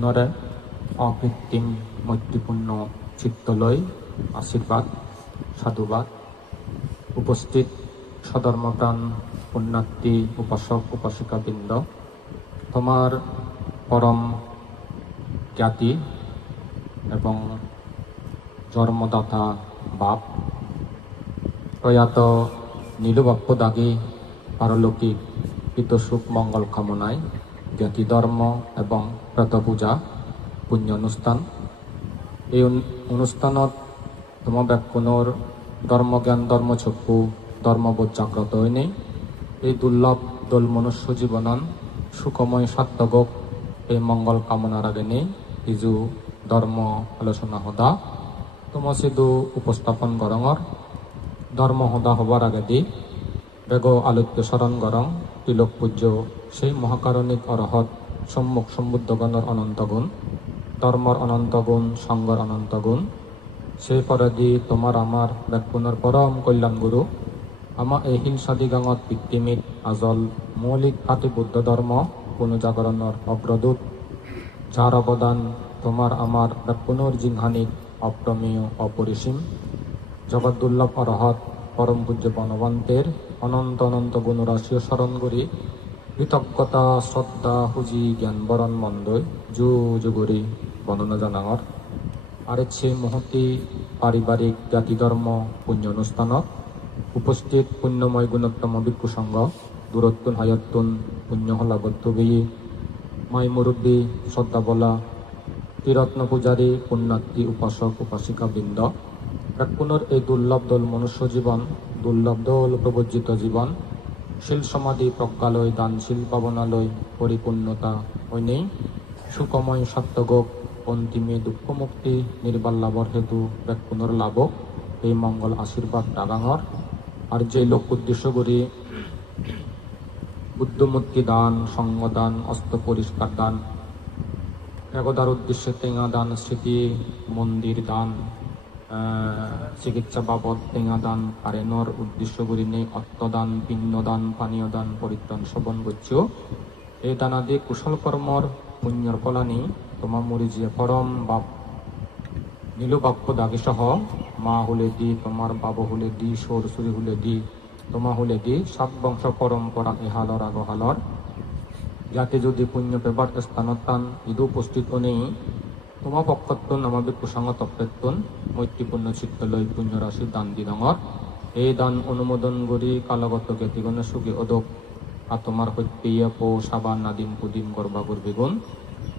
ব্যাকুণরে অকৃত্রিম মৈত্রীপূর্ণ চিত্তলয় আশীর্বাদ সাধুবাদ। উপস্থিত সধর্মপ্রাণ পুণ্যার্থী উপাসক উপাসিকাবৃন্দ, তোমার পরম জ্ঞাতি এবং জন্মদাতা বাপ প্রয়াত নীলবাপ্য দাগী পারলৌকিক হিতসুখ মঙ্গল কামনায় জ্ঞাতি ধর্ম এবং ব্রতপূজা পুণ্য অনুষ্ঠান। এই অনুষ্ঠানত তোমার ব্যাকুণর ধর্মজ্ঞান ধর্মচক্ষু ধর্মবোধ জাগ্রত হয়নি। এই দুর্লভ দোল মনুষ্য জীবনন সুখময় সার্থক এই মঙ্গল কামনার আগে নেই ইজু ধর্ম আলোচনা হদা তোমার সিধু উপস্থাপন গরঙর ধর্ম হদা হবার আগে দি বেগ আলোচ্য স্মরণ গরং তিলক পূজ্য সেই মহাকারণিক অরহত সম্মুখ সমুদ্ধগণের অনন্ত গুণ, ধর্মর অনন্ত গুণ, সঙ্গর অনন্ত গুণ। সেই পরাদি তোমার আমার ব্যাকুণর পরম কল্যাণ গুরু আমার এই হিংসাদি গাঙত পিতৃমিত আজল মৌলিক আতি বুদ্ধ ধর্ম পুনঃজাগরণের অগ্রদূত, যার অবদান তোমার আমার ব্যাকুণর জিংহানিক অপ্রমেয় অপরিসীম। জগৎ দুর্লভ অরহত পরম পূজ্য বনবন্তের অনন্ত অনন্ত গুণরাশি স্মরণ করি কৃতজ্ঞতা শ্রদ্ধা হুজি জ্ঞান বরণ মন্দই যু যুগরি বর্ণনা জানাঙর। আরেছে মহতি পারিবারিক জাতি ধর্ম পুণ্য অনুষ্ঠানত উপস্থিত পুণ্যময় গুণোত্তম ভিক্ষু সংঘ দূরত্বন হায়াত্তুন পুণ্য হলা বদ্ধবী মাই মুরব্বী শ্রদ্ধা বলা ত্রিরত্ন পূজারী পুণ্যার্থী উপাসক উপাসিকা বৃন্দ, ব্যাকুণর এই দুর্লভ দোল মনুষ্য জীবন দুর্লভ দোল প্রবজ্জিত জীবন শিল সমাধি প্রজ্ঞালয় দানশীল পাবনালয় পরিপূর্ণতা ওই নেই সুকময় সার্থক অন্তিমে দুঃখ মুক্তি নির্বাল লাভর হেতু ব্যাকুণর লাভক এই মঙ্গল আশীর্বাদ ডাগাঙর। আর যে লোক উদ্দেশ্য করি বুদ্ধমূর্তি দান, সঙ্গদান, অস্ত্র পরিষ্কার দান, একদার উদ্দেশ্যে টেঙা দান, স্মৃতি মন্দির দান, চিকিৎসা বাবদ টেঙা দান, কারেনর উদ্দেশ্য করি নেই অর্থদান, পিণ্ডদান, পানীয় দান, পরিত্রাণ শ্রবণ করছো। এই দানাদি কুশল কর্মর পুণ্যর কলানি তোমার মরিজিয়ে পরম বাপ নীলবাপ্য দাগী সহ মা হলে দি, তোমার বাবা হলে দি, সরসুরি হলে দি, তোমা হলে দি, সাত বংশ পরম্পরা এহালর আগহালর যাতে যদি পুণ্য পেবার স্থানতান ইদু উপস্থিত নেই তোমা পক্ষত্তন আমাদের কুসঙ্গ তপ্তেত্তন মৈত্রীপূর্ণ চিত্তলয় পুণ্য রাশি দান দিদঙর। এই দান অনুমোদন করি কালগত জ্ঞাতিগণের সুখে অদক আর তোমার হইয়া পো সাবান নাদিন পুদিন গর্বা করবি গুণ।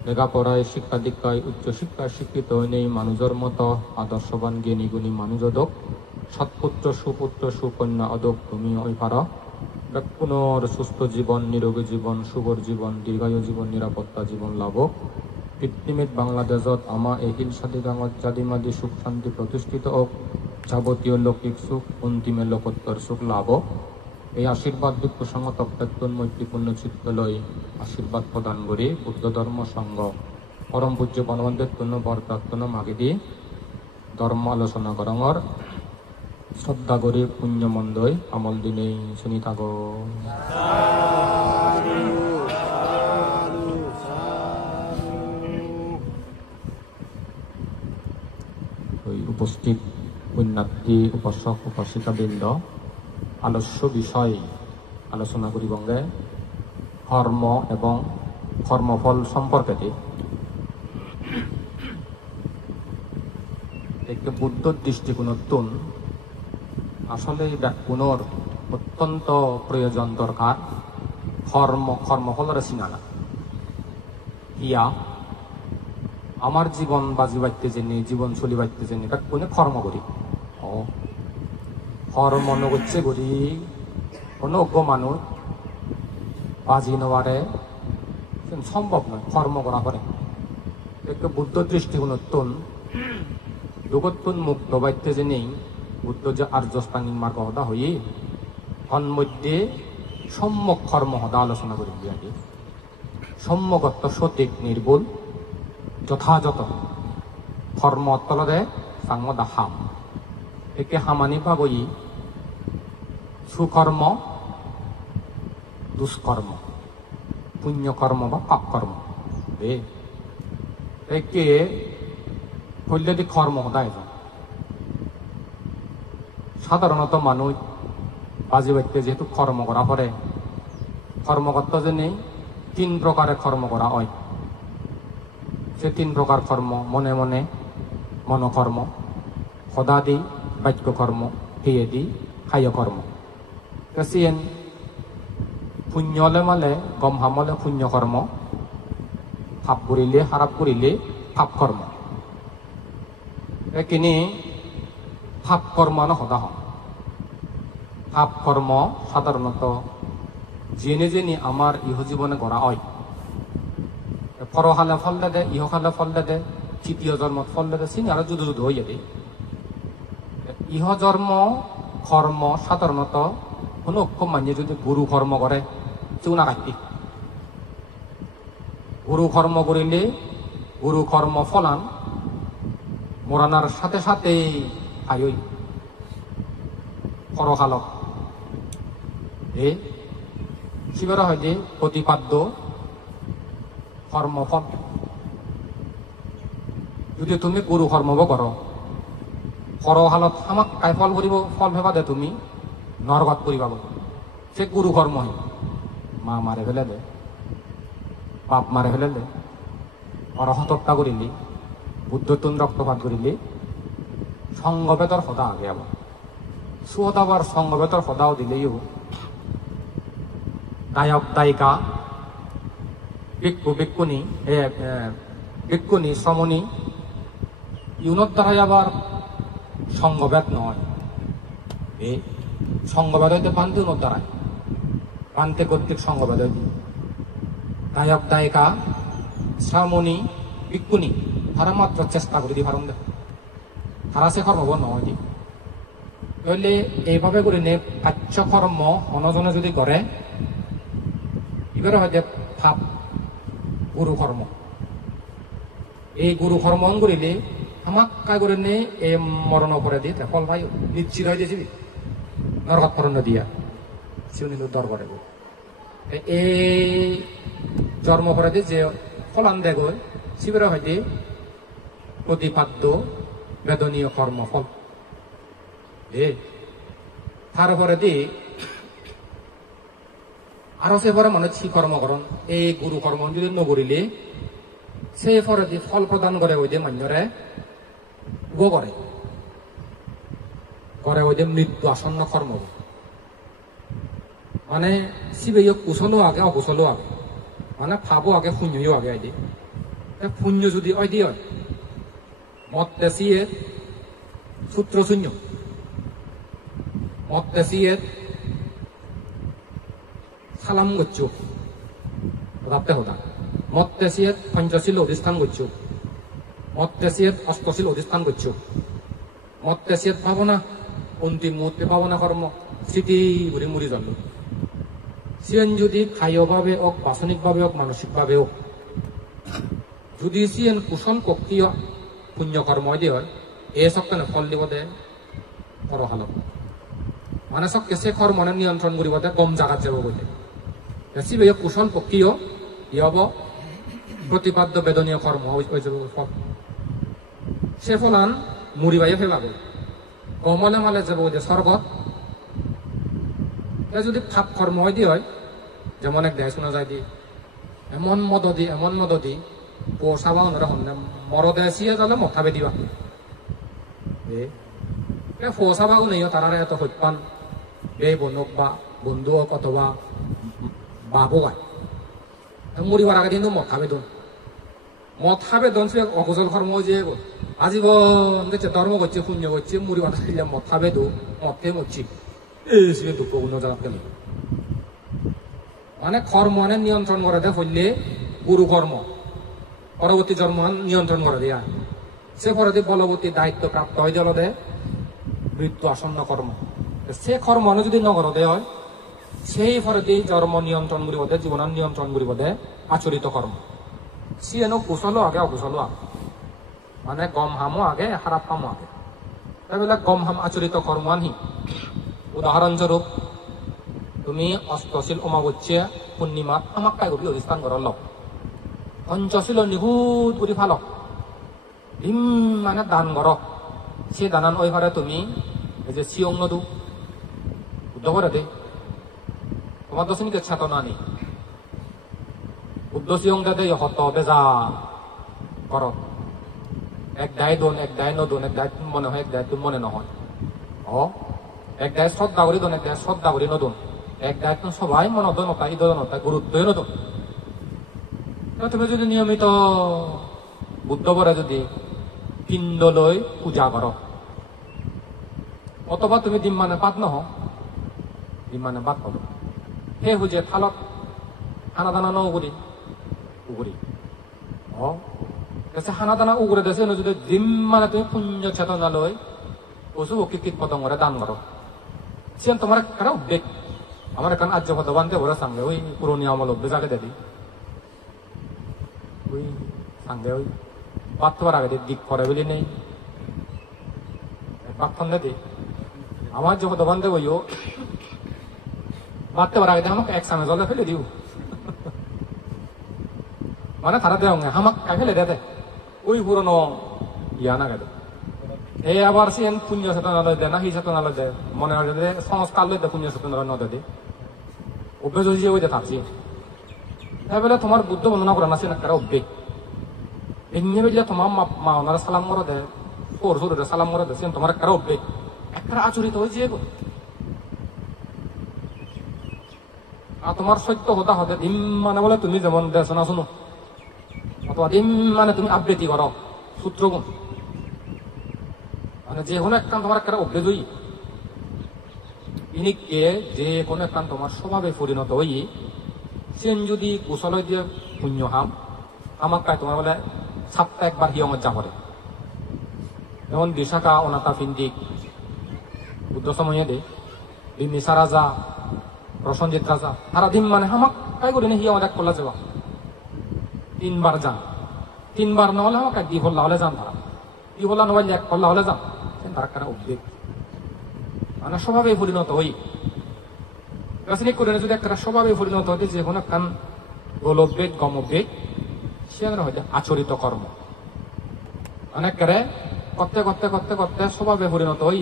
লেখাপড়ায় শিক্ষা দীক্ষায় উচ্চ শিক্ষায় শিক্ষিত নেই মানুষের মতো আদর্শবান জ্ঞানী গুণী মানুষ অদক সৎপুত্র সুপুত্র সুকন্যা অদক তুমি ওই পার। ব্যাকুণর সুস্থ জীবন নিরোগী জীবন শুভর জীবন দীর্ঘায়ু জীবন নিরাপত্তা জীবন লাভক পৃথিবীত বাংলাদেশত আমা এই হিলসাদি গাঙত জাদিমাদি সুখ শান্তি প্রতিষ্ঠিত হোক যাবতীয় লৌকিক সুখ অন্তিমে লোকোত্তর সুখ লাভক। এই আশীর্বাদ ভিক্ষু সংঘ তপ্তেত্তন মৈত্রীপূর্ণ চিত্তলয় আশীর্বাদ প্রদান করে বুদ্ধ ধর্ম সংঘ পরম পূজ্য বনবন্ধের তন্য বরপ্রার্থনা মাগে দিয়ে ধর্ম আলোচনা করঙর শ্রদ্ধা করে পুণ্য মন্দই আমল দিনে শুনি থাক। উপস্থিত পুণ্যার্থী উপাসক উপাসিকা বৃন্দ, আলস্য বিষয় আলোচনা করি বঙ্গে কর্ম এবং কর্মফল সম্পর্কে একটি বুদ্ধ দৃষ্টিকোণত্তুন আসলে ব্যাকুণর অত্যন্ত প্রয়োজন দরকার কর্মফলের চিনানা ইয়া আমার জীবন বাজি বাড়তে জেনে জীবন চলি বাড়তে জেনে ব্যাকুণে কর্ম করি কর্ম নগচ্ছে করি কোনো অজ্ঞ মানুষ বাজি নেওয়ারে সম্ভব নয় কর্ম করা করে একটু বুদ্ধ দৃষ্টিকোণত্তুন জগৎতুন মুক্ত বাড়তে জেনেই বুদ্ধ যে আর্যস্থানীন মার্গ হদা হয়ে তন্মধ্যে সম্যক কর্ম হদা আলোচনা করি বিয়াকে সম্যকত্ব সঠিক নির্ভুল যথাযথ কর্ম তলদে সাংমদা হাম একে হামানি পাবই সুকর্ম দুষ্কর্ম পুণ্যকর্ম বা পাপকর্ম একে হইলে দি কর্ম সদায় যায় সাধারণত মানুষ বাজি বাড়িতে যেহেতু কর্ম করা পরে কর্মকর্তা যে নেই 3 প্রকারের কর্ম করা হয় সে 3 প্রকার কর্ম মনে মনে মনোকর্ম সদাদি বাক্য কর্ম হিয়ে দি কায় কর্ম কেসিয়েন পুণ্যলে মালে গম হামলে পুণ্য কর্ম পাপ করিলে খারাপ করিলে পাপ কর্ম একিনি পাপ কর্ম সদা হন পাপ কর্ম সাধারণত জেনে জেনে আমার ইহ জীবনে গড়া হয় পরহালে ফল দে ইহকালে ফল দে তৃতীয় জন্মত ফল দে চিনি আরো যুদ্ধ যুদ্ধ হয়ে যাবে ইহ জন্ম কর্ম সাধারণত কোনো অক্ষম মানিয়ে যদি গুরু কর্ম করে চুনা কাটি গুরু কর্ম করিলে গুরু কর্ম ফলান মরানার সাথে সাথে আয়ই পরকালক এ শিবের হয় যে প্রতিপাদ্য কর্মফল যদি তুমি গুরু কর্ম করো পরকালত আমাক কাই ফল করিব ফল ভেবা দে তুমি নরগত করিবা সে গুরু কর্ম মা মারে ফেলে দে বাপ মারে ফেলে দে অরহত্যা করিলি বুদ্ধতুন রক্তপাত করিলি সংগবেতর সদা আগে আবার সুহতাবার সংগবেতর সদাও দিলেও দায়ক দায়িকা ভিক্ষুণী ভিক্ষুণী শ্রমণী ইউনত দ্বারাই আবার সংগবেদ নয় এই সংগবেদ হইতে পান্তে উন্নত দ্বারায় পান্তে কর্তৃক সংগবেদ হইতে দায়ক দায়িকা শ্রমণী ভিক্ষুণী তারা মাত্র চেষ্টা করে দি পারন তারা সে কর্ম নয় দি তাহলে এইভাবে করে নে কার্যকর্ম অনজনে যদি করে এবারে হয় যে ভাব গুরু কর্ম এই গুরু কর্ম করিলে আমাক কাই করে নে এই মরণ পরে দিয়ে ফল ভাই নিশ্চিত হয়ে দিয়েছি নরকাত পরণ দিয়া শিবনী দর করে এই জন্ম পরে দিয়ে যে ফলান দেখ শিবের হয় যে প্রতিপাদ্য বেদনীয় কর্মফল তারপরে দি আরো সে পরে মানুষ কি কর্ম করন এই গুরু কর্ম যদি নগরিলে সে পরে দি ফল প্রদান করে ওই যে মান্যরে করে ওই যে মৃত্যু আসন্ন কর্ম মানে শিবে কুশলও আগে অকুশলও আগে মানে ভাবো আগে শূন্যও আগে আইডি শূন্য যদি ওই দিয়ে মত্তেসিয়ে সূত্র শূন্য মত্তেসিয়ে সালাম গচ্ছু রাতে হতা মত্তেসিয়ে পঞ্চশীল অধিষ্ঠান গচ্ছু মত্তেসিয়ে অষ্টশীল অধিষ্ঠান গচ্ছু মত্তেসিয়ে ভাবনা অন্তিম মুহূর্তে ভাবনা কর্ম স্মৃতি ঘুরে মুড়ি জল সিয়েন যদি খাইভাবে হোক বাসনিকভাবে হোক মানসিকভাবে হোক যদি সিয়েন কুশল কক্ষীয় পুণ্যকর্ম দিয়ে এ সবকে ফল দিব দে পরকালত মানে সবকে সে কর্মনে নিয়ন্ত্রণ করিব দে কম জাগাত যাব বলে বেশি কুশল পক্ষীয় ই হব প্রতিপাদ্য বেদনীয় কর্ম হয়ে যাব ফল সে ফলান মুড়িবাই ফেলাব গমলে মালে যাব যে স্বর্গত যদি খাপ কর্ম হয় দি হয় যেমন এক দেয় শোনা যায় দি এমন মদদি পোষাবা ওনারা হন না মরদে সিয়ে যালে মথাবে দিবা পোষাবাও নেই তারা এত হত্যান বে বনুক বা বন্ধু হোক অথবা বাবু গায় মরিবার আগে কিন্তু মথাবে দন সে অকুশল কর্ম যে আজীবন দেখছে ধর্ম করছে পুণ্য করছে মরিবার খাইলে মথাবে দো মথে মরছি এই দুঃখ অন্য জায়গা কেন মানে কর্মনে নিয়ন্ত্রণ করে দেয় হইলে গুরু কর্ম পরবর্তী জন্ম নিয়ন্ত্রণ করে দেয়া সে পরে বলবর্তী দায়িত্ব প্রাপ্ত হয়ে গেল দে মৃত্যু আসন্ন কর্ম সে কর্ম যদি নগর দে হয় সেই পরে জন্ম নিয়ন্ত্রণ করিব দে জীবন নিয়ন্ত্রণ করিব দে আচরিত কর্ম সিয়েনো কুশলো আগে অকুশলো আগে মানে গম হামো আগে খারাপ কামো আগে এইবিলাক গম হাম আচরিত কর্ম আনহি উদাহরণস্বরূপ তুমি অষ্টশীল অমাবস্যা পূর্ণিমা আমাক কাই গভীর অধিষ্ঠান করার লগ পঞ্চশীল নিখুঁত করে ফালক মানে দান করো সে দানান ওই ঘরে তুমি এই যে সিয়ং নদু বুদ্ধ করে দে তোমার দশমিকে চেতনা নেই বুদ্ধ সিয়ং দে হত বেজা করো এক দায় দোন এক দায় নদন এক দায় মনে হয় এক দায় তুমি মনে নহয় এক দায় শ্রদ্ধা করি দোন এক দায় শ্রদ্ধা করি নদন এক দায় সবাই মনদন নতা ইদন নতা গুরুত্বই নদন তুমি যদি নিয়মিত বুদ্ধ বরে যদি পিণ্ড লৈ পূজা কর অথবা তুমি ডিম্মানে বাদ নহ ডিম্মানে বাদ পাব সেই হুজে থালত হানা দানা ন উগুৰি উগুৰি হানা দানা উগুৰে দেছে যদি ডিম্মানে তুমি পুণ্য চেতনা লৈ পশু ও কীট পতঙ্গরে দান করো সিয়ান তোমার একটা উদ্বেগ আমার এখন আর্য ভগবানতে ওরা সঙ্গে ওই পুরোনি আমল অভ্যেসাকে দেবি ওই সঙ্গে ওই বাথবার আগে দিক করে বলি নেই বাথন দে আমার যে ভগবান দেব ওইও বাথবার আগে আমাকে এক সামনে জলে ফেলে দিও মানে তারা দেওয়া হামাক ফেলে দে ওই পুরনো ইয়া না গেল এই আবার সিন পুণ্য চেতনালয় দেয় না সেই চেতনালয় দেয় মনে হয় যে সংস্কার লই দেয় পুণ্য চেতনালয় নদে দে অভ্যেস হয়েছে ওই থাকছি এবারে তোমার বুদ্ধ বর্ণনা করা না সে একটা উদ্বেগ এমনি বেজলে তোমার মা ওনারা সালাম করে দেয় ওর সরুরে সালাম করে দেয় তোমার একটা উদ্বেগ একটা আচরিত হয়েছে আর তোমার সত্য হতা হতে দিন মানে বলে তুমি যেমন দেশ না শুনো অথবা দিন মানে তুমি আবৃত্তি করো সূত্রগুণ মানে যে কোনো একটা তোমার একটা অভ্যেস হই ইনিকে যে কোনো একটা তোমার স্বভাবে পরিণত হই সেন যদি কুশলয় দিয়ে পুণ্য হাম আমাক কায় তোমার বলে সপ্তাহ একবার হিয়ঙত যা করে যেমন বিশাখা অনাথা ফিন্দিক বুদ্ধ সময়ে দে বিমিসা রাজা প্রসঞ্জিত রাজা তারা দিন মানে হামাক কাই করি না হিয়ঙত এক করলা যাবা 3 বার যান 3 বার নহলে আমাকে দি হল্লা হলে যান তারা কি হল্লা নহলে এক হল্লা হলে যান তার একটা উদ্বেগ মানে স্বভাবে পরিণত হই রাসায়নিক করে যদি একটা স্বভাবে পরিণত হতে যে কোনো একটা গোলবেগ গমবেগ সে হয়তো আচরিত কর্ম অনেক করে করতে করতে করতে করতে স্বভাবে পরিণত হই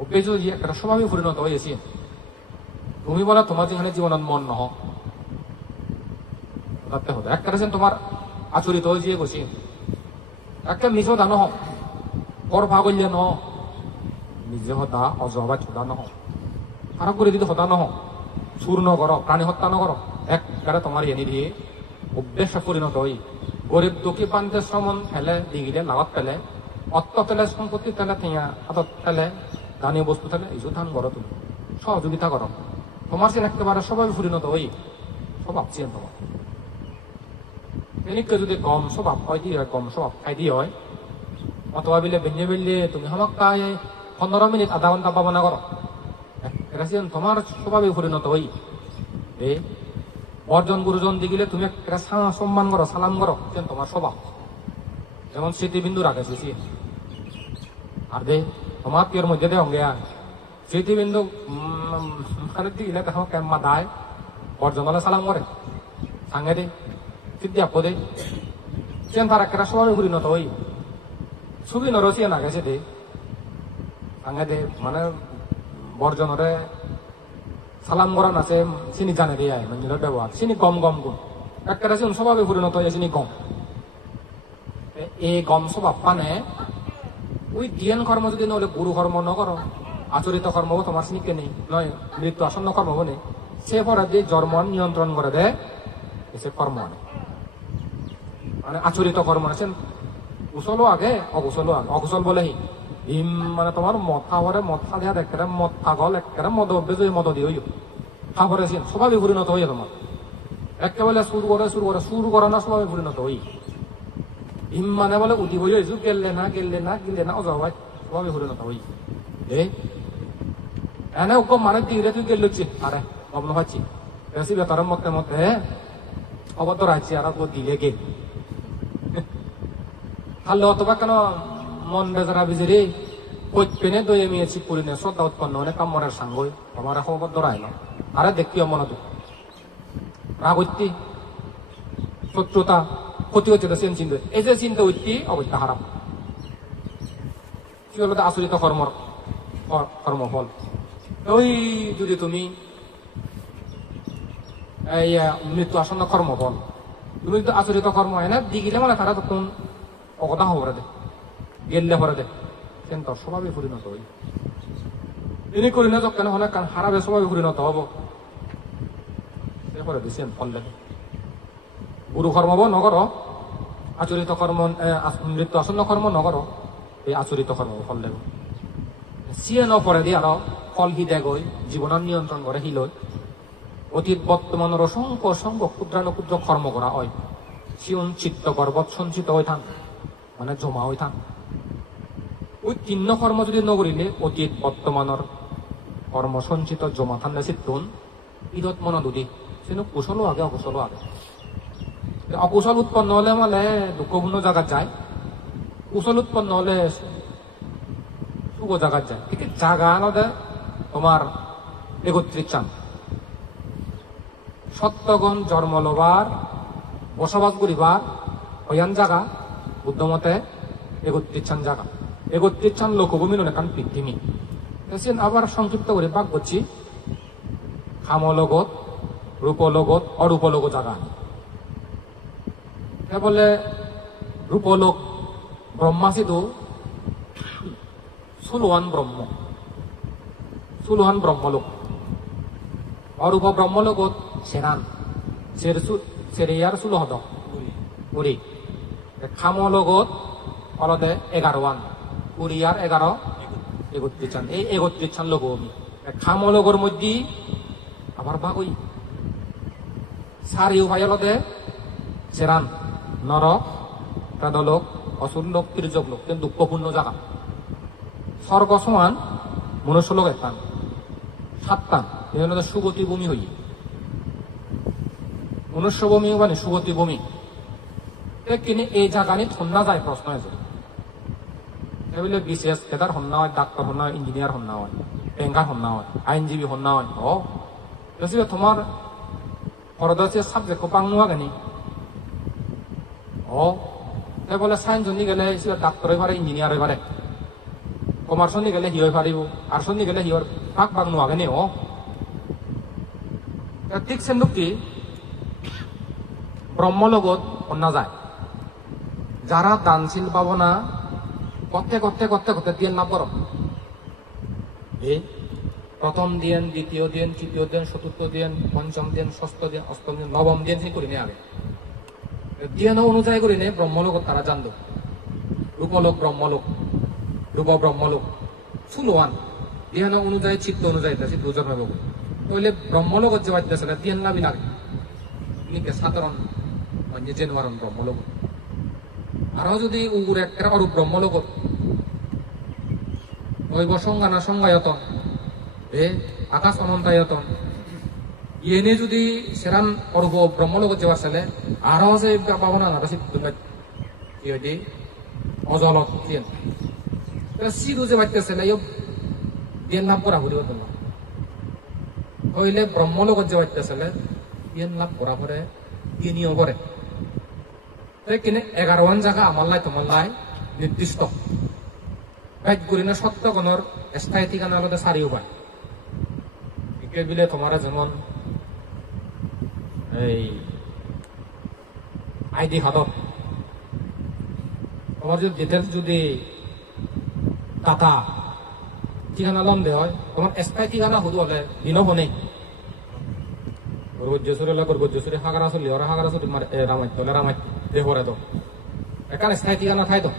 অভ্যেস যদি একটা স্বভাবে পরিণত হয়েছি তুমি বলা তোমার যেখানে জীবনত মন নহ করতে হতো একটা তোমার আচরিত হয়েছে বসি একটা নিজ দান হোক পর ভাগল্য নহ নিজে হতা অজবা ছোদা নহ আর করে দিতে হতা নহ চুর নকর প্রাণী হত্যা নকর একবারে তোমার এনে দিয়ে অভ্যেস পরিণত হই গরিব দুঃখী পান্তে শ্রমণ ফেলে ডিগিলে লাভত ফেলে অত্ত ফেলে সম্পত্তি ফেলে ঠেঙা হাতত ফেলে দানীয় বস্তু ফেলে এই ধান করো তুমি সহযোগিতা করো তোমার সে একেবারে সবাই পরিণত হই স্বভাব চেন তোমার এনেকে যদি কম স্বভাব হয় দিয়ে হয় কম স্বভাব খাই দিয়ে হয় অথবা বিলে বেঞ্জে বেললে তুমি আমাক তাই 15 মিনিট আধা ঘন্টা পাবনা করো তোমার স্বভাবে পরিণত হই বর্জন গুরুজন দিগিলে তুমি একটা সম্মান করো সালাম করো তোমার স্বভাব যেমন স্মৃতিবিন্দু রাখেছি আর দে তোমার কের মধ্যে দে অঙ্গে স্মৃতিবিন্দু মানে দিলে মা দায় বর্জন হলে সালাম করে সাঙ্গে দে সিদ্ধি আপো দে তার একটা স্বভাবে পরিণত হই ছবি নরসিয়া না গেছে দে সাঙ্গে দে মানে বর্জনরে সালাম করা আছে চিনি জানে দিয়ে মঞ্জুরের ব্যবহার চিনি গম গম গুণ একটা স্বভাবে পরিণত হয়ে চিনি গম এই গম স্বভাব মানে ওই জ্ঞান কর্ম যদি নহলে গুরু কর্ম নকর আচরিত কর্ম তোমার চিনিকে নেই নয় মৃত্যু আসন্ন কর্ম নেই সে পরে দিয়ে জন্ম নিয়ন্ত্রণ করে দেয় সে কর্ম আনে মানে আচরিত কর্ম আছেন কুশলও আগে অকুশলও আগে অকুশল বলেহি মানে তোমার মদ খাওয়ারে মদ খালিয়া একটা মদ পাগল একটা মদ অভ্যেস মদ দিয়ে খাবারে স্বভাবে পরিণত হইয়া তোমার একেবারে সুর করে সুর করে না স্বভাবে পরিণত হই মানে বলে উঠি বই হয়েছু গেললে না অজাবাই স্বভাবে পরিণত হই এনে ওকে মানে দিলে তুই গেল আরে অবন পাচ্ছি বেশি বেতরের মধ্যে মধ্যে অবতর আছি আর দিলে গে খালে অথবা কেন মন বেজারা বিজেরে কই পেনে দয়ে মিয়েছি পুরিনে শ্রদ্ধা উৎপন্ন মানে কামরের সাঙ্গ আমার খবর ধরাই না আরে দেখি মনে তো রাগত্যি শত্রুতা ক্ষতি হচ্ছে তো সেন চিন্তা, এই যে চিন্তা উঠতি অবস্থা খারাপ, কি হলো আচরিত কর্মফল। ওই যদি তুমি এই মৃত্যু আসন্ন কর্মফল, তুমি যদি আচরিত কর্ম হয় না দিগিলে মানে তারা তখন অকথা হবরে দে, গেললে হরে দে, কেন তোর স্বভাবে পরিণত হই তিনি করি না কেন হলে কারণ হারাবে স্বভাবে পরিণত হবো করে দিচ্ছেন ফল লেগে গুরু কর্ম নগর, আচরিত কর্ম মৃত্যু আসন্ন কর্ম নগর, এই আচরিত কর্ম ফল দেব সিয়ে নপরে দিয়ে আরো ফল হিদে গই জীবনের নিয়ন্ত্রণ করে হিলই অতীত বর্তমানের অসংখ্য অসংখ্য ক্ষুদ্রানুক্ষুদ্র কর্ম করা হয়, সিয়ন চিত্ত পর্বত সঞ্চিত হয়ে থাক মানে জমা হয়ে থাক। ওই তিন্ন কর্ম যদি নগরিলে অতীত বর্তমানের কর্ম সঞ্চিত জমা থাকলে চিত্তুন ঈদত মন দুদি সেন কুশলও আগে অকুশলও আগে। অকুশল উৎপন্ন হলে মানে দুঃখপূর্ণ জায়গাত যায়, কুশল উৎপন্ন হলে শুভ জায়গাত যায়। ঠিক জায়গা আলাদা তোমার ৩১ চান সত্যগণ জন্ম লবার বসবাস করিবার হইয়ান জায়গা বুদ্ধমতে ৩১ চান জায়গা, ৩১ চান লোকভূমি নয় কারণ পৃথিবী। আবার সংক্ষিপ্ত করে ভাগ করছি খামলগত রূপলগত অরূপলগ জায়গা বলে রূপলোক ব্রহ্মাসিদু সুলহান ব্রহ্মলোক অরূপ ব্রহ্মলোকত সেরান সেরিয়ার সুলহদ উড়ি খামলগত অলদে 11 উড়িয়ার 31 চান এই 31 চান লোক খামলগর মধ্যে আবার ভাগই সারি উভয় অলদে সেরান নরক প্রেদলোক অসুর লোক তির্যক লোক কিন্তু দুঃখপূর্ণ জায়গা। স্বর্গ সমান মনুষ্য লোক একটান 7টান সুগতি ভূমি হই মনুষ্য ভূমি মানে সুগতি ভূমি কিন্তু এই জায়গা নিয়ে ঠন্না যায় প্রশ্ন আছে এগুলো বিশেষ কেদার হন্না হয়, ডাক্তার হন্না হয়, ইঞ্জিনিয়ার হন্না হয়, ব্যাংকার হন্না হয়, আইনজীবী হন্না হয়। ও তোমার পরদর্শী সাবজেক্ট পাং নোয়া গানি ও বলে সায়েন্স নি গেলে ডাক্তার হয়ে পারে, ইঞ্জিনিয়ার হয়ে পারে, কমার্স নি গেলে হি হয়ে পারিব, আর্টস নি গেলে হিওর পাক বাং নোয়া গানি। ও ঠিক সেন্দুকি ব্রহ্মলোকত অন্যা যায় যারা দানশীল ভাবনা করতে করতে করতে করতে দিয়ে লাভ করো প্রথম দিন, দ্বিতীয় দিন, তৃতীয় দিন, চতুর্থ দিন, পঞ্চম দিন, ষষ্ঠ দিন, অষ্টম দিন, নবম দিন করি নে আগে দিন অনুযায়ী করি নে ব্রহ্মলোক তারা জানতো রূপলোক ব্রহ্মলোক রূপ ব্রহ্মলোক সুলহান দিন অনুযায়ী চিত্ত অনুযায়ী দুজন হবে তাহলে ব্রহ্মলোকত যে বাদ্য আছে দিন লাভি লাগে সাধারণ জেনুয়ারন ব্রহ্মলোক আরো যদি উগুর একটা অরূপ ব্রহ্মলোকত দৈব সংজ্ঞানা সংজ্ঞায়তন আকাশ অনন্তায়তন ইয়েনে যদি সেরান অরূপ ব্রহ্মলোকত যাওয়ার ছেলে আরো আছে পাবনা না কি হয় অজলত সিধু যে বাচ্চা ছেলে দিন লাভ করা হইব তোমার হইলে ব্রহ্মলোকত যে বাচ্চা ছেলে দিন লাভ করা পরে তিনিও করে কিন্তু 11 জায়গা আমার লাই তোমার লাই নির্দিষ্ট বাইক করি না সত্যগণর স্থায়ী ঠিকানা আলাদা 4 উপায় বিলে তোমার যেমন এই আইডি হাতত তোমার যদি ডিটেলস যদি টাকা ঠিকানা লম দে হয় তোমার স্থায়ী ঠিকানা হুদু হলে দিনও বনে গর্বজ্জেশ্বরী হাগারা চলি ওরা হাগারা চলি রামাইত রামাইত দে হরে তো এখানে স্থায়ী ঠিকানা খাই তো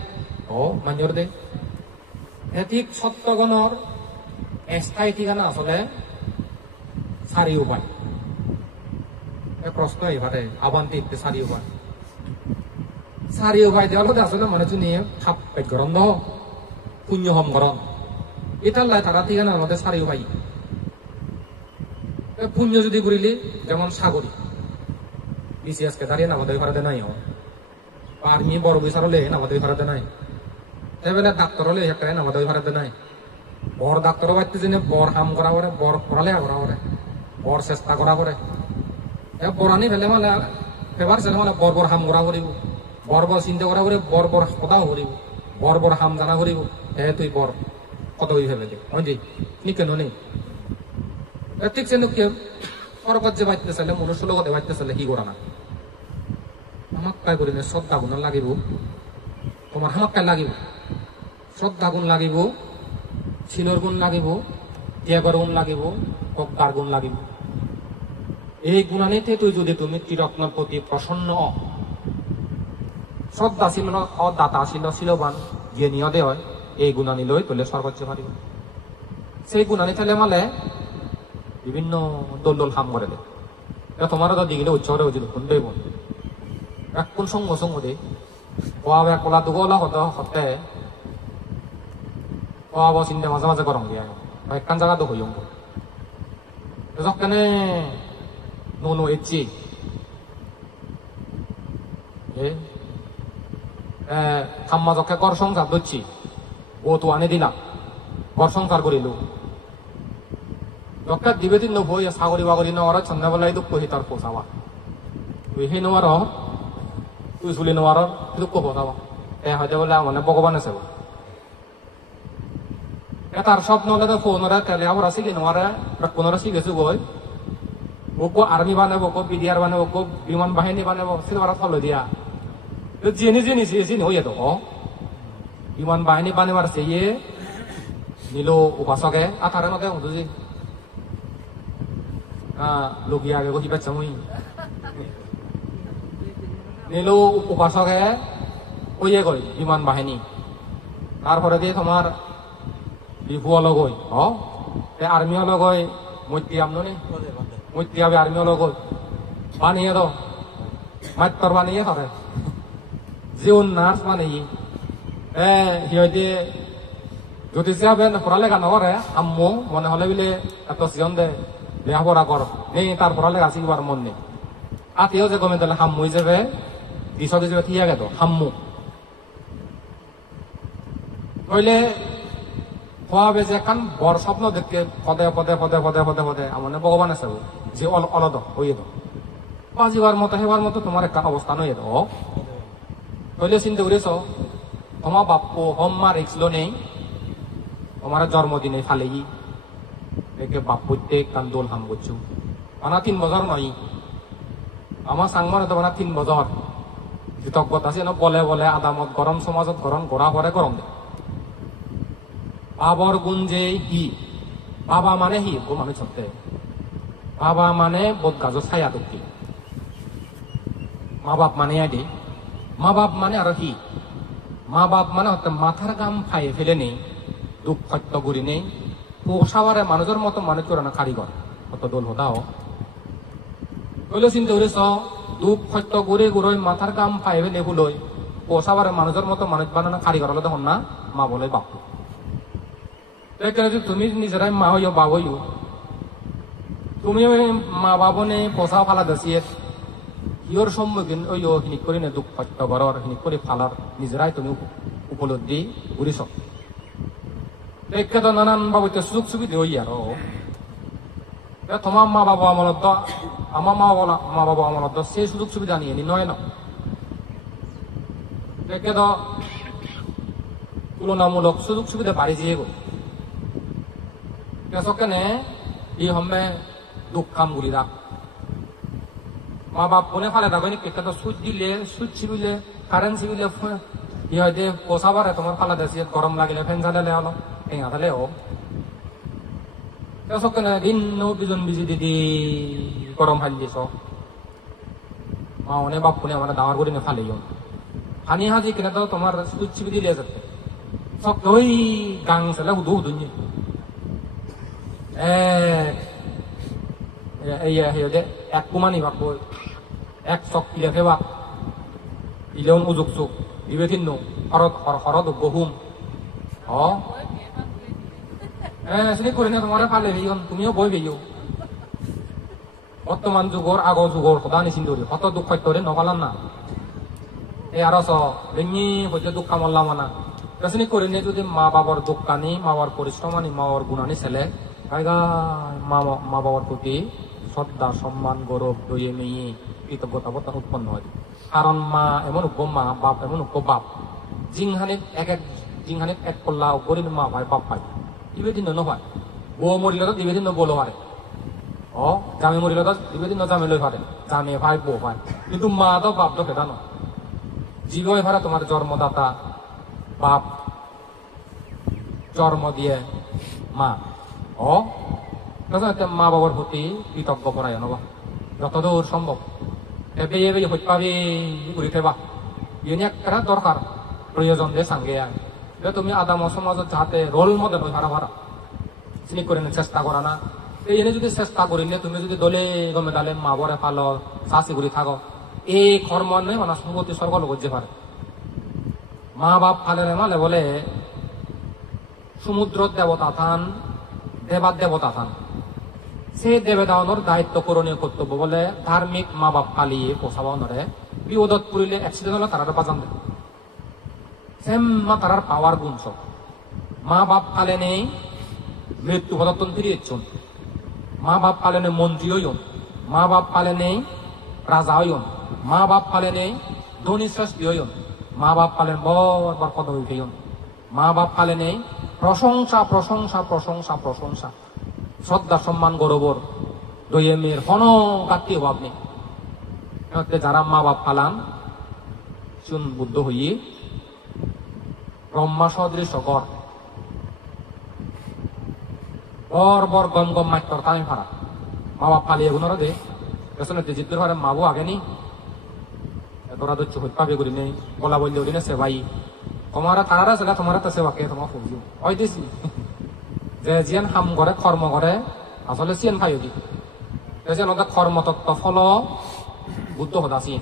ও মাঞ্জর দে ঠিক সত্যগণর স্থায়ী ঠিকানা আসলে 4 উপায় প্রশ্ন এবারে আবান্তি 4 উপায় 4 উপায় দেওয়ার আসলে মানে নিয়ে খাপ গরম ন পুণ্য হম গরম এটার লাই তারা ঠিকানা আমাদের 4 উপায় পুণ্য যদি করিলি যেমন সাগরী বিসিএসকে দাঁড়িয়ে আমাদের ভারতে নাই আর্মি বড় বিচার হলে আমাদের ভারতে নাই এবারে ডাক্তার হলে একটা আমাদের ভারতে নাই বড় ডাক্তারও বাড়তে জেনে বড় হাম করা করে বড় পড়ালেখা করা করে বড় চেষ্টা করা করে বড়ানি ফেলে মানে ফেবার ছেলে মানে বড় বড় হাম করা করিব বর বর চিন্তা করা করে বর বর কথাও করিব বর বর হাম জানা করিব তুই বর কত হয়ে ফেলে দে বুঝলি নি কেন নেই ঠিক সে কে সরকার যে বাইতে চাইলে মনুষ্য লগতে বাইতে চাইলে কি করা না আমাক কাই করি না শ্রদ্ধা গুণ লাগিব তোমার আমাক কাই লাগিব শ্রদ্ধা গুণ লাগিব শিলর গুণ লাগিব ত্যাগর গুণ লাগিব প্রজ্ঞার গুণ লাগিব এই গুণানিতে তুই যদি তুমি ত্রিরত্নের প্রতি প্রসন্ন শ্রদ্ধাশীল দাতাশীল শিলবান জ্ঞানীয় দে হয় এই গুণানি লই তোলে সর্বোচ্চ পারিব সেই গুণানি থাকলে মালে বিভিন্ন দোল দোল হাম করে দে তোমারও তো দিগিলে উচ্চরে উচিত কোন দেব এক কোন সঙ্গ সঙ্গ দে কোয়া কোলা দুগোলা হতে হতে কোয়া চিন্তা মাঝে মাঝে গরম দিয়া একখান জায়গা তো হইম যখনে নো এসছি খাম্মা যকে কর সংসার ধরছি ও তো আনে দিলাম কর সংসার করিল যকে দিবে দিন বই সাগরি বাগরি নেওয়ার সন্ধ্যাবেলায় দুঃখ হি তার পোষাবা তুই সেই নেওয়ার তুই চুলি নেওয়ার দুঃখ পোষাবা হয়তো বলে মানে ভগবান আছে তার স্বপ্ন হলে ফোনরে তেলে আবার শিখি নেওয়ারে কোনরা শিখেছো বই ওকে আর্মি বানাবো ওকে বিডিআর বানাবো ওকে বিমান বাহিনী বানাবো সিনেমারা ফলো দিয়া জেনে জেনে জেনে হয়ে তো বিমান বাহিনী বানাবার চেয়ে নিল উপাসকে আঠারে নকে বুঝি লগিয়া আগে গহি পাচ্ছ মই নিল উপাসকে ওইয়ে গই বিমান বাহিনী তারপরে দিয়ে তোমার বিহু অলগই আর্মি অলগই মৈত্রী আমনি মৈত্রী আবে আর্মি অলগই বানিয়ে দো মাত্তর বানিয়ে করে জীবন নার্স বানিয়ে সিহঁতে যদি যাবেন পড়ালেখা নকরে আম্মু মনে হলে বিলে এত সিজন দে লেখা পড়া কর নেই তার পড়ালেখা শিখবার মন নেই আতিও যে গমে তাহলে হাম্মু হিসেবে দিশক হিসেবে থিয়া গেত হাম্মু কইলে হওয়াবে যে এখন বড় স্বপ্ন দেখতে পদে পদে পদে পদে পদে পদে মানে ভগবান আছে যে অলদ হইয়ে দাও বাজিবার মতো হেবার মতো তোমার একটা অবস্থা নই দাও কইলে চিন্তা করেছ তোমার বাপ্পু হম্মা রিক্সল নেই তোমার জন্মদিনে ফালেই একে বাপ্পুতে কান্দোল হাম করছো মানা 3 বছর নয় আমার সাংমান তো মানা 3 বছর কৃতজ্ঞতা আছে বলে বলে আদামত গরম সমাজত গরম গোড়া পরে গরম দেয় বাবর গুণ যে হি বাবা মানে হি ও মানুষ সত্য বাবা মানে বোধ গাজর ছায়া দুঃখী মা বাপ মানে আগে মা বাপ মানে আর হি মা বাপ মানে হতে মাথার গাম ফাইয়ে ফেলে নেই দুঃখ সত্য গুড়ি নেই পোষাবারে মানুষের মতো মানুষ করে না কারিগর কত দোল হতাও বলে চিন্তা করেছ দুঃখ সত্য গুড়ি গুড়ই মাথার গাম ফাইয়ে ফেলে ফুলই পোষাবারে মানুষের মতো মানুষ বানানো কারিগর হলে তখন না মা বলে বাপ তুমি নিজেরাই মা হইও বাপ হইও তুমি মা বাবনে পোষা ফালা দছিয়ে ইয়র সম্মুখীন ওই হিনিক করে নে দুঃখ সত্য ঘর হিনিক করে ফালার নিজেরাই তুমি উপলব্ধি করিস তো নানান বাবুতে সুযোগ সুবিধা হই আর তোমার মা বাবা আমলত আমার মা বাবা আমলত সেই সুযোগ সুবিধা নিয়ে নি নয় না তো তুলনামূলক সুযোগ সুবিধা বাড়ি যেয়ে গো কেনে ই হমে দুঃখ কাম গুলি রাখ মা বাপ কোনে ফালে থাকবে নি তো সুদ দিলে সুদ ছিবিলে কারেন্ট ছিবিলে ই হয়তো পোষাবারে তোমার ফালা দেশে গরম লাগিলে ফ্যান চালালে হলো টেঙা তাহলে ও কেনে দিন দুজন বিজি দিদি গরম ফালি দিছ মা অনেক বাপ কোনে আমার দাওয়ার করে ফালে ফানি হাজি কিনে তো তোমার সুদ ছিবি দিলে যেতে সব ওই গাং চালে হুদু হুদুনি এক কুমানি ভাব এক চক পিলে ফেবা ইলেন উজুক চুক দিবে তিন হরদ গহুম চিনি করে না তোমার ফালে ভেইন তুমিও বই ভেইও বর্তমান যুগর আগর যুগর সদা নিচিন ধরি কত দুঃখ সত্যরে নকলাম না এই আর বেঙি হইতে দুঃখ কামলাম না চিনি করে নিয়ে যদি মা বাবার দুঃখ আনি মা বাবার পরিশ্রম আনি মা বাবার গুণ আনি ছেলে মা বাবার প্রতি শ্রদ্ধা সম্মান গৌরব দইয়ে মেয়ে কৃতজ্ঞতা উৎপন্ন হয় কারণ মা এমন উগ্র মা, বাপ এমন উগ্র বাপ। জিংহানিত এক কল্লা গরিব মা ভাই বাপ ভাই ইবেদিন নহয়। বউ মরিলে তো দিবেদিন বলো পারে, জামে মরিলে তো দিবেদিন জামে লই পারে, জামে ভাই বউ ভাই। কিন্তু মা তো বাপ তো খেদা ন, জীবই ভাড়া তোমার জন্মদাতা বাপ, জন্ম দিয়ে মা। মা বাবার প্রতি কৃতজ্ঞ পরায়ণ হবা যতদূর সম্ভব। এবে এবে হইতে পাবি ঘুরি থেবা ইয়ে একটা দরকার, প্রয়োজন দিয়ে সাঙ্গে তুমি আদাম সমাজত যাতে রোল মডেল হয়ে ভাড়া ভাড়া চিনি করে চেষ্টা করা না। এনে যদি চেষ্টা করিলে তুমি যদি দলে গমে ডালে মা বরে ফালো চাষি ঘুরি থাকো, এই কর্ম নয় মানে সম্পত্তি স্বর্গ লোক যে পারে। মা বাপ ফালে মালে বলে সমুদ্র দেবতা থান, দেবাদ দেবতা থান, সে দেবে দাওয়ানোর দায়িত্ব করণীয় কর্তব্য বলে ধার্মিক মা বাপ পালিয়ে পোষাবানোরে বিপদত পড়িলে অ্যাক্সিডেন্ট হলে তারা বাজান দেয়। সেম মা তারার পাওয়ার গুণ সব। মা বাপ পালে নেই মৃত্যু পদার্থন ফিরিয়েছুন, মা বাপ পালে নেই মন্ত্রী হইন, মা বাপ পালে নেই রাজা হইন, মা বাপ পালে নেই ধনী শ্রেষ্ঠী হইন, মা বাপ পালেন বরবার পদবী হইন, মা বাপ পালে নেই প্রশংসা প্রশংসা প্রশংসা প্রশংসা শ্রদ্ধা সম্মান গৌরবর দইয়ে মেয়ের হন কাটতে অভাব নেই। যারা মা বাপ পালান শুন বুদ্ধ হইয়ে ব্রহ্মা সদৃশ গড় বর বর গম গম মাইতর তাই ভাড়া মা বাপ পালিয়ে গুণর দে পেছনে জিদ্দুর ভাড়া মাবো আগে নি তোরা তো চুপ পাবে করি নেই গলা বললে ওদিনে সেবাই তোমারা তারা সেটা তোমার তো সেবাকে তোমার ফুলছি ওই দিছি যে জিয়ান হাম করে কর্ম করে আসলে চিয়ান খাই দি কর্মতত্ত্ব ফল বুদ্ধ হদাসি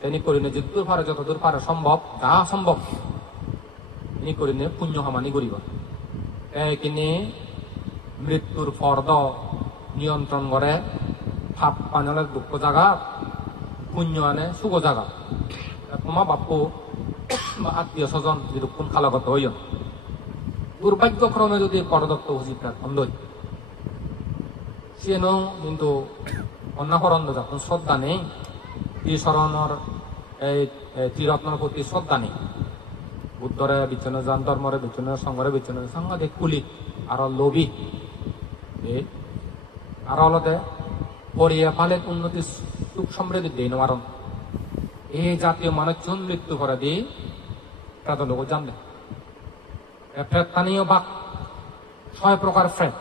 তিনি করিনে যদ্দূর পারে যতদূর পারে সম্ভব যা সম্ভব তিনি করিনে পুণ্য হামানি করিব। কিনে মৃত্যুর ফর্দ নিয়ন্ত্রণ করে ভাব পানলে দুঃখ জাগা, পুণ্য আনে সুখ জাগা। তোমার বাপু বা আত্মীয় স্বজন যদি কোন খালাগত হইন দুর্ভাগ্যক্রমে যদি পরদত্ত উচিত অন্ধই সেন কিন্তু অন্যাকরণ যখন শ্রদ্ধা নেই, ত্রিশরণর এই ত্রিরত্নের প্রতি শ্রদ্ধা নেই। বুদ্ধরে বিচ্ছন্ন যান, ধর্মরে বিচ্ছন্ন, সংঘরে বিচ্ছন্ন, সাংঘাতিক কুলিত আর লোভী আর অলতে পরিয়ে ফালে উন্নতি সুখ সমৃদ্ধি দেই নারণ এই জাতীয় মানুষজন মৃত্যু করে দিয়ে প্রেত লোক জানলে ফ্রেতানীয় বাক 6 প্রকার ফ্রেত,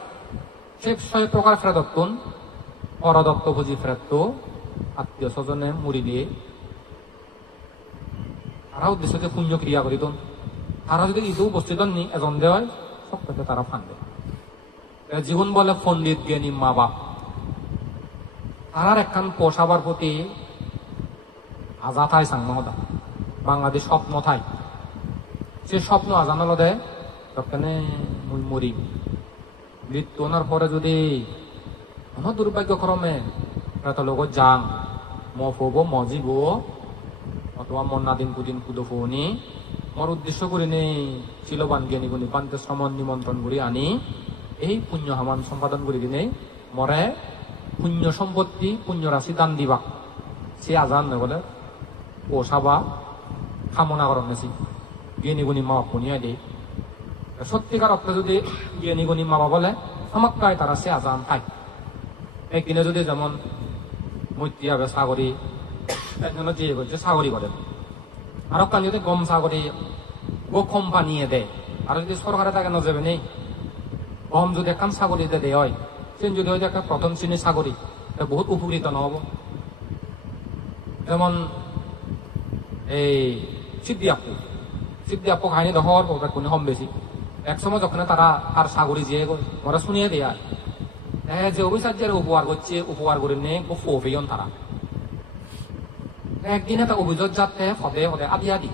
সে 6 প্রকার ফ্রেদত্তুন পরদত্ত ভোজি ফ্রেত আত্মীয় স্বজনে মুড়ি দিয়ে তারা উদ্দেশ্যকে পুণ্য ক্রিয়া করি তোন তারা যদি ইদু উপস্থিত নি এজন দেয় সব থেকে তারা ফানবে। জীবন বলে পণ্ডিত জ্ঞানী মা বাপ তার একখান পোষাবার প্রতি আজা থাই সাংমহদা বাংলাদেশ স্বপ্ন থাই সে স্বপ্ন আজানালো দেয় তখন মুই মরি মৃত্যু ওনার পরে যদি কোনো দুর্ভাগ্যক্রমে এত লোক যাং মফব মজিব অথবা মন্নাদিন কুদিন কুদফনি মোর উদ্দেশ্য করি নেই শিলবান জ্ঞানী গুণী পান্তে শ্রমণ নিমন্ত্রণ করি আনি এই পুণ্য হামান সম্পাদন করি দিনে মরে পুণ্য সম্পত্তি পুণ্য রাশি দান দিবা সে আজান নয় বলে পোষাবা কামনা করেন নেছি জ্ঞানী গুণী মা পুনিয়া দেয়। সত্যিকার অর্থে যদি জ্ঞানী গুণী মা বলে চমৎকার তারা সে আজান খায়। একদিনে যদি যেমন মৈত্রী হবে সাগরী একজনে যে করছে সাগরী করেন আর কান যদি গম সাগরী গো কোম্পানিয়ে দেয় আর যদি সরকারে তাকে নজেবে নেই গম যদি একখান সাগরীতে দেয় হয় সে যদি হয়তো একটা প্রথম শ্রেণীর সাগরী বহুত উপকৃত নহব। যেমন এই সিদ্ধি আপু খাইনি দহর কোনো কম বেশি একসময় যখন তারা আর সাগরী যে ওরা শুনিয়ে দেয় যে অভিচার্যের উপহার করছে উপহার করে নেই ফোফেয়ন তারা একদিন একটা অভিযোগ যাতে হদে হদে আদি আদি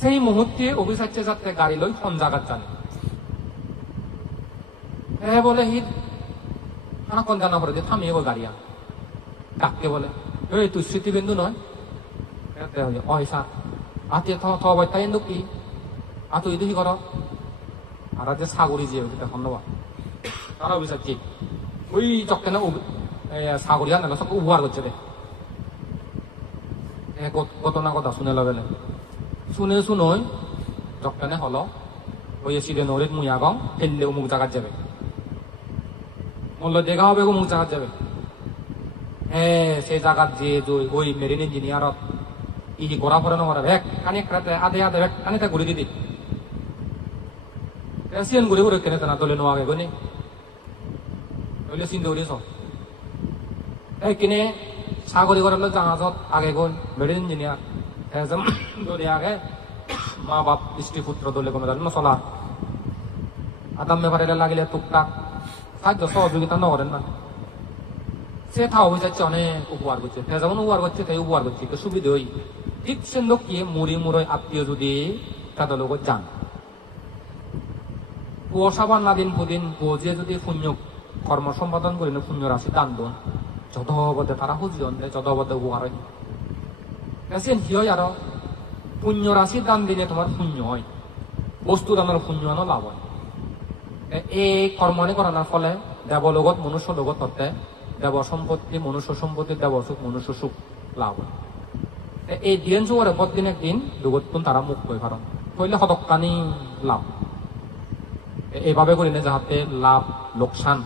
সেই মুহূর্তে অভিচার্য যাতে গাড়ি লই কোন জায়গার জানে বলে হি খানা কোন জানা করে যে থামিয়ে গো গাড়ি ডাকতে বলে এই তুই স্মৃতিবিন্দু নয় অয় স্যার আতে থাই তাই কি আতো ইদুহি কর আর যে সাগরী যে ধন্যবাদ তারা অভিচার ঠিক ওই চক্কে না সাগরী আনলে সব উপহার করছে রে কত না কথা শুনে লবেলে শুনে শুনই যখনে হলো ওই এসিডে নরিত মুই আগাও ফেললে অমুক জায়গার যাবে বললো দেখা হবে অমুক জায়গার যাবে হ্যাঁ সেই জায়গার যে ওই মেরিন ইঞ্জিনিয়ারত ই ঘোরা ফেরা নকরা ভেক কানি রাতে আধে আধে ভেক কানিটা ঘুরে দিদি এসিয়ান ঘুরে ঘুরে কেনে না তোলে নোয়াগে গনি ওইলে চিন্তা করিস এই কিনে সাগরি করে জাহাজত আগে গন মেরিন ইঞ্জিনিয়ার দলে আগে মা বাপ স্ত্রী পুত্র দলে কোনো জানি মশলা আদাম ব্যাপারে লাগিলে টুকটাক সাহায্য সহযোগিতা নকরেন না সে থাও হয়ে যাচ্ছে অনেক উপহার করছে যেমন উপহার করছে তাই উপহার করছে সুবিধা হই ঠিক সে লোক কি মুড়ি মুড়ই আত্মীয় যদি তাদের লোক যান কুয়াশাবান না দিন পুদিন যে যদি পুণ্য কর্ম সম্পাদন করিলে পুণ্য রাশি দান দন যত অবধে তারা হুজিয়ন দেয় যত অবধে উপহার হয় হিয় আরো পুণ্য রাশি দান দিলে তোমার পুণ্য হয় বস্তু দানের পুণ্য আনো লাভ হয় এই কর্মনি করানোর ফলে দেবলোকত মনুষ্য লোকত হতে দেব সম্পত্তি মনুষ্য সম্পত্তি দেব সুখ মনুষ্য সুখ লাভ হয় এই দিন চুয়ারে পরদিন একদিন দুগতুন তারা মুক্ত হয়ে পারন হইলে হতকানি লাভ এইভাবে করিলে যাহাতে লাভ লোকসান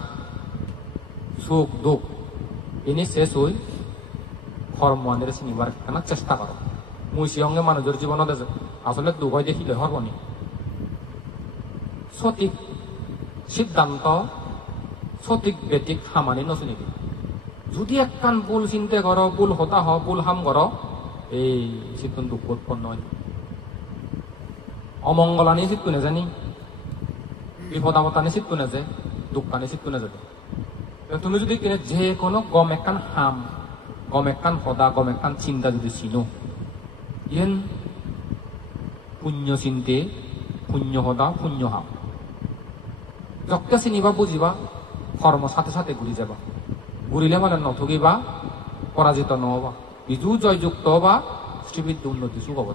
সুখ দুঃখ ইনি শেষ হই কর্মানের চিনিবার কেন চেষ্টা করো মুই সঙ্গে মানুষের জীবনত আসলে দুঃখ দেখিলে হরবনি সঠিক সিদ্ধান্ত সঠিক বেটিক হামানি নচুনিবি যদি একখান ভুল চিন্তা করো ভুল হতা হ ভুল হাম করো এই চিত্তন দুঃখ উৎপন্ন হয় অমঙ্গলানি চিত্তু নেজানি বিপদাবতানি চিত্তু নেজে দুঃখানি চিত্তু নেজাবে তুমি যদি কিনে যে কোনো গম একখান হাম গম একখান হদা গম একখান চিন্তা যদি চিনো ইয়েন পুণ্য চিন্তে পুণ্য হদা পুণ্য হাম যকে চিনিবা বুঝিবা কর্ম সাথে সাথে ঘুরি যাবা ঘুরিলে মানে নথকিবা পরাজিত নহবা বিজু জয়যুক্ত হবা শ্রীবৃদ্ধ উন্নতি সুখ হব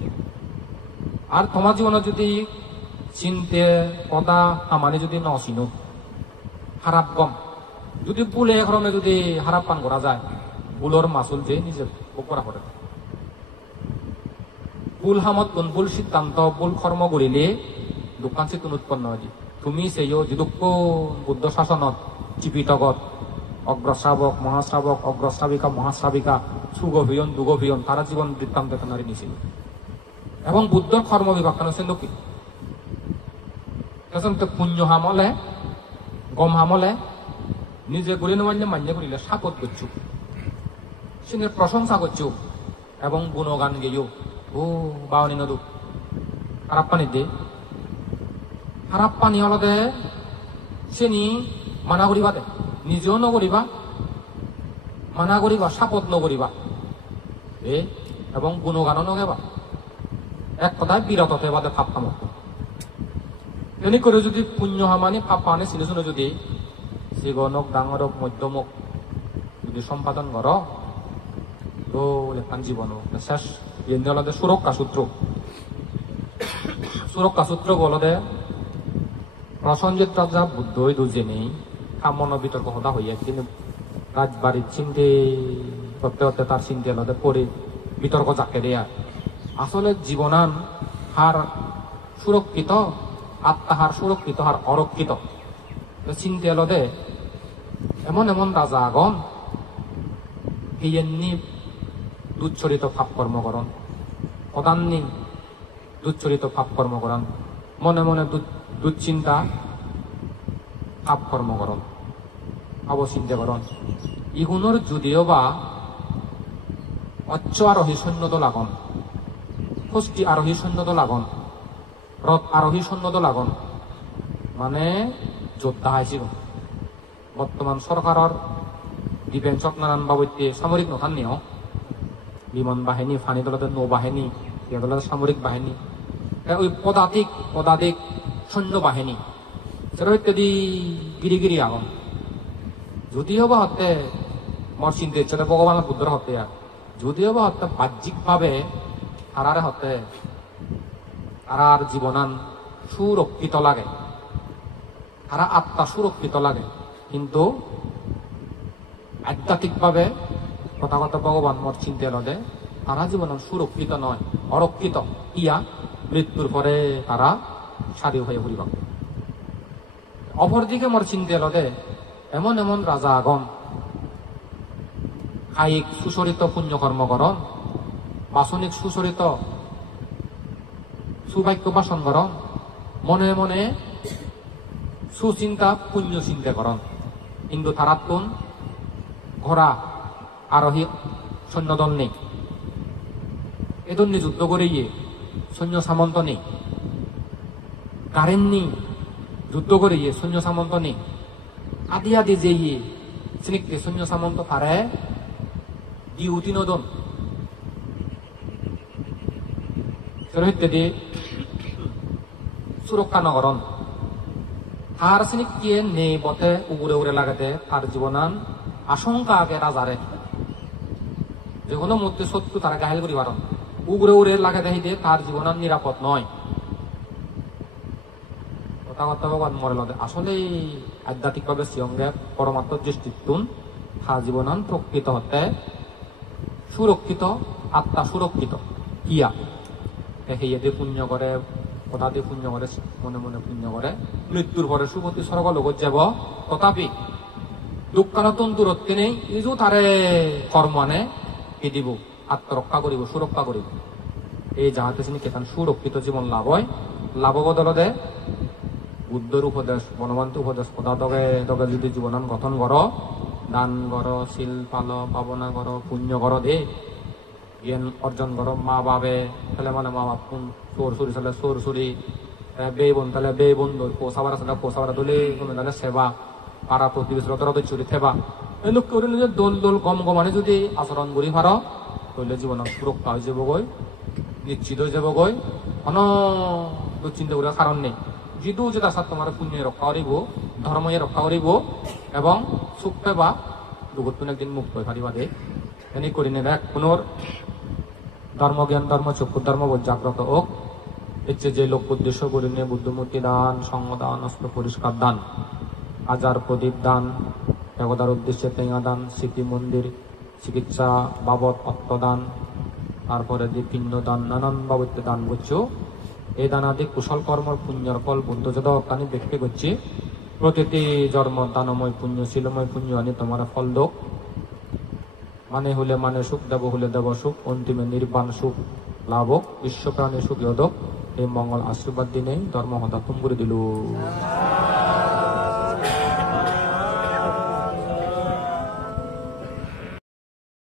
আর তোমার জীবনে যদি চিনতে কথা হামানি যদি ন চিনো খারাপ গম যদি ভুলে ক্রমে যদি খারাপ পান করা যায় ভুলর মাসুল যে নিজে ভোগ করা পড়ে ভুল হামত ভুল সিদ্ধান্ত ভুল কর্ম করিলে দোকান চিতুন উৎপন্ন হয় তুমি সেইও যিদুক্ষ বুদ্ধ শাসনত চিপিতগত অগ্রশ্রাবক মহাশ্রাবক অগ্রশ্রাবিকা মহাশ্রাবিকা সুগভীয়ন দুগভীয়ন তারা জীবন বৃত্তান্ত এখানে নিয়েছিল এবং বুদ্ধর কর্ম বিভাগ কেন সে লোক পুণ্য হামলে গম হামলে নিজে গড়ি নেওয়ান্য মান্য করিলে সাপত করছু সে প্রশংসা করছু এবং গুণগান গেও ও বাওনি নদু খারাপ পানি দে খারাপ পানি হলদে চেনি মানা করিবা দে নিজেও নকরিবা মানা করিবা সাপত নকরিবা এবং গুণগানও নগেবা এক কথায় বিরততে বাদে পাপ কামক তেনে করে যদি পুণ্য হামানি পাপ পানে চিনে শুনে যদি জীবনক ডাঙরক মধ্যমক যদি সম্পাদন কর তো লেখান জীবন শেষ এনে হলদে সুরক্ষা সূত্র বলদে প্রসঞ্জিত রাজা বুদ্ধই দুজেনে কামন বিতর্ক হতা হইয়া কিন্তু রাজবাড়ির চিন্তে করতে করতে তার চিন্তা হলদে পরে বিতর্ক যাকে দেয়া আসলে জীবনান হার সুরক্ষিত আত্মাহার সুরক্ষিত হার অরক্ষিত চিন্তা হলদে এমন এমন রাজা আগন এমনি দুচ্ছরিত পাপ কর্মকরণ প্রধাননি দুচ্ছরিত পাপ কর্মকরণ মনে মনে দুশ্চিন্তা পাপ কর্মকরণ অবচিন্তাকরণ ইগুণর যদিও বা অচ্চ আরোহী সৈন্যত লাগন ষষ্ঠী আরোহী সৈন্যত লাগন রথ আরোহী সৈন্যত লাগন মানে যোদ্ধা হাইছিল বর্তমান সরকারের ডিফেন্সত নানান বাবদে সামরিক নথান নিও বিমান বাহিনী ফানি দলতে নৌবাহিনী দলতে সামরিক বাহিনী ওই পদাতিক সৈন্য বাহিনী সেটা ইত্যাদি গিরিগিরি আগন যদিও বা হতে মর চিন্তা ইচ্ছাতে ভগবানের বুদ্ধর হতে যদিও বা হতে বাহ্যিক ভাবে তারারে হতে তারার জীবনান সুরক্ষিত লাগে তারা আত্মা সুরক্ষিত লাগে কিন্তু আধ্যাত্মিক ভাবে তথাগত ভগবান মর চিন্তা লদে তারা জীবন সুরক্ষিত নয়, অরক্ষিত। ইয়া মৃত্যুর পরে তারা স্বাধীন হয়ে ঘুরিব। অপরদিকে মোর চিন্তা লদে এমন এমন রাজা আগন কায়িক সুচরিত পুণ্যকর্ম করন, বাসনিক সুচরিত সুবাক্য বাসন করন, মনে মনে সুচিন্তা পুণ্য চিন্তা করন, কিন্তু তারাতুন ঘোড়া আরোহী সৈন্যদল নেই, এদন্যে যুদ্ধ করে গিয়ে সৈন্য সামন্ত নেই, কারেন্ট নেই, যুদ্ধ করে গিয়ে সৈন্য সামন্ত নেই, আদি আদি যে ইয়ে স্নিগ্ধে সৈন্য সামন্ত পারে ডিউটি নদন সুরক্ষা নগরণ তার স্নিগ্ধে নেই বতে উড়ে উড়ে লাগাতে তার জীবনান আশঙ্কা আগে রাজারে যে কোনো মধ্যে শত্রু তারা গাহেল করি পারন উড়ে উড়ে লাগাতে হইতে তার জীবনান নিরাপদ নয়। কথা কথা ভগবান মরে লদে আসলে আধ্যাত্মিকভাবে সিয়ঙ্গে পরমাত্ম দৃষ্টিতুন হা জীবনান প্রকৃত হতে সুরক্ষিত, আত্মা সুরক্ষিত। কিয়া হেয়ে দিয়ে পুণ্য করে, কথা দিয়ে পুণ্য করে, মনে মনে পুণ্য করে, মৃত্যুর পরে সুগতি স্বর্গ লোকত যাব। তথাপি দুঃখানতন দূরত্বে নেই, ইজু তারে কর্মনে কি দিব, আত্মরক্ষা করিব, সুরক্ষা করিব। এই যাহাতে তিনি কেতান সুরক্ষিত জীবন লাভ হয়। লাভ বদলতে বুদ্ধর উপদেশ, বনবন্ত উপদেশ, কথা দগে দগে যদি জীবনান গঠন কর, দান কর, শিল পাল, পাবনা কর, পুণ্য কর, দে জ্ঞান অর্জন কর, মা বাবে তাহলে মানে মা বাপ চোর চুরি চালে চোর চুরি, বে বোন তাহলে বে বন্ধু, পোষাবার আছে পোষাবার তুলে তাহলে সেবা, পাড়া প্রতিবেশীর তরতে চুরি থেবা, এই লোক করে নিজের দোল দোল গম গমানে যদি আচরণ করি পার তাহলে জীবনের সুরক্ষা হয়ে যাব গই, নিশ্চিত হয়ে যাব গই, কোনো দুশ্চিন্তা করার কারণ নেই। যিটো যেটা সাথে তোমার পুণ্য রক্ষা করিব, ধর্ম রক্ষা করিব এবং সুখ পেবা, দুগতুন একদিন মুক্ত হয়ে পারিবা। দে এনে করি নেবে পুনর ধর্মজ্ঞান ধর্ম চক্ষু ধর্ম জাগ্রত হোক। ইচ্ছে যে লোক উদ্দেশ্য করি নিয়ে বুদ্ধমূর্তি দান, সঙ্গ দান, অস্ত্র পরিষ্কার দান, আজার প্রদীপ দান, একদার উদ্দেশ্যে টেঙা দান, স্মৃতি মন্দির, চিকিৎসা বাবদ অর্থদান, তারপরে যে পিণ্ড দান, নানান বাবদ দান করছো। এই দানাদি কুশল কর্মর পুণ্যর ফল বুদ্ধ যদানি ব্যক্তি করছি। প্রতিটি জন্ম দানময় পুণ্য শিলময় পুণ্য আনি তোমার ফল দোক, মানে হলে মানে সুখ, দেব হলে দেব সুখ, অন্তিমে নির্বাণ সুখ লাভ হোক, বিশ্ব প্রাণী সুখ ইয়োদক। এই মঙ্গল আশীর্বাদ দিনে ধর্ম হতা তুম করে দিল।